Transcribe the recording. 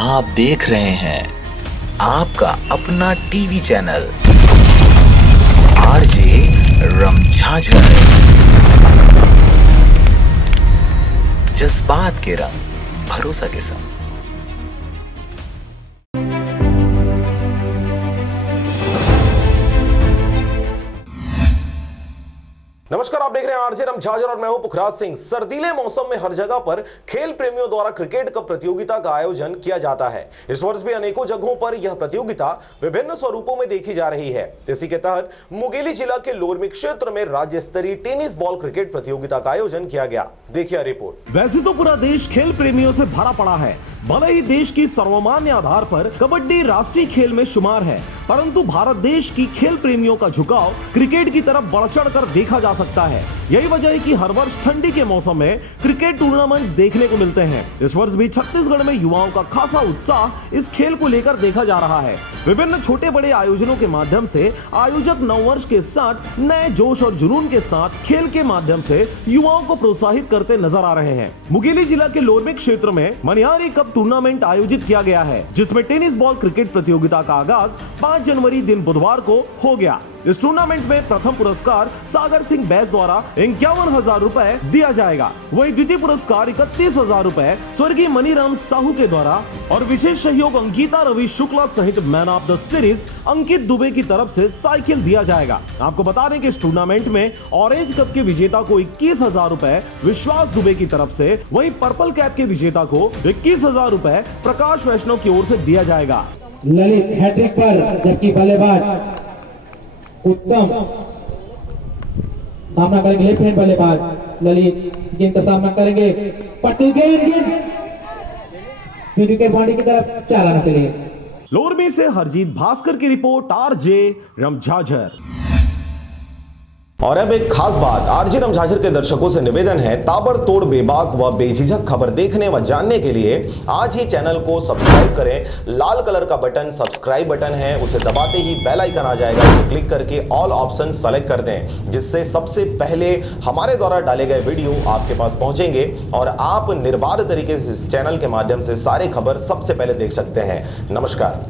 आप देख रहे हैं आपका अपना टीवी चैनल आरजे रमझाझर। जज्बात के रंग, भरोसा के संग। नमस्कार, आप देख रहे हैं आरजे रमझाझर और मैं हूं पुखराज सिंह। सर्दीले मौसम में हर जगह पर खेल प्रेमियों द्वारा क्रिकेट कप प्रतियोगिता का आयोजन किया जाता है। इस वर्ष भी अनेकों जगहों पर यह प्रतियोगिता विभिन्न स्वरूपों में देखी जा रही है। इसी के तहत मुंगेली जिला के लोरमी क्षेत्र में राज्य स्तरीय टेनिस बॉल क्रिकेट प्रतियोगिता का आयोजन किया गया। देखिए रिपोर्ट। वैसे तो पूरा देश खेल प्रेमियों से भरा पड़ा है। भले ही देश की सर्वमान्य आधार पर कबड्डी राष्ट्रीय खेल में शुमार है, परंतु भारत देश की खेल प्रेमियों का झुकाव क्रिकेट की तरफ बढ़ चढ़ कर देखा जा सकता है। यही वजह है कि हर वर्ष ठंडी के मौसम में क्रिकेट टूर्नामेंट देखने को मिलते हैं। इस वर्ष भी छत्तीसगढ़ में युवाओं का खासा उत्साह इस खेल को लेकर देखा जा रहा है। विभिन्न छोटे बड़े आयोजनों के माध्यम से आयोजक नववर्ष के साथ नए जोश और जुनून के साथ खेल के माध्यम से युवाओं को प्रोत्साहित करते नजर आ रहे हैं। मुंगेली जिला के लोरमी क्षेत्र में मनिहारी कप टूर्नामेंट आयोजित किया गया है, जिसमें टेनिस बॉल क्रिकेट प्रतियोगिता का आगाज 5 जनवरी दिन बुधवार को हो गया। इस टूर्नामेंट में प्रथम पुरस्कार सागर सिंह बैस द्वारा 51,000 रुपए दिया जाएगा। वहीं द्वितीय पुरस्कार 31,000 रुपए स्वर्गीय मनीराम साहू के द्वारा और विशेष सहयोग अंकिता रवि शुक्ला सहित मैन ऑफ द सीरीज अंकित दुबे की तरफ से साइकिल दिया जाएगा। आपको बता दें कि इस टूर्नामेंट में ऑरेंज कप के विजेता को 21,000 रुपए विश्वास दुबे की तरफ से, वहीं पर्पल कैप के विजेता को 21,000 रुपए प्रकाश वैष्णव की ओर से दिया जाएगा। ललित हैट्रिक पर, जबकि बल्लेबाज उत्तम सामना करेंगे। लेफ्ट हैंड बल्लेबाज ललित गेंद का सामना करेंगे। पट्टी गेंद विकेट बाउंड्री की तरफ 4 रन के लिए। लोरमी से हरजीत भास्कर की रिपोर्ट, आरजे रमझाझर। और अब एक खास बात, आरजे रमझाझर के दर्शकों से निवेदन है, ताबड़तोड़ बेबाक व बेझिझक खबर देखने व जानने के लिए आज ही चैनल को सब्सक्राइब करें। लाल कलर का बटन सब्सक्राइब बटन है, उसे दबाते ही बेल आइकन आ जाएगा, उसे क्लिक करके ऑल ऑप्शन सेलेक्ट कर दें, जिससे सबसे पहले हमारे द्वारा डाले गए वीडियो आपके पास पहुंचेंगे और आप निर्बाध तरीके से इस चैनल के माध्यम से सारे खबर सबसे पहले देख सकते हैं। नमस्कार।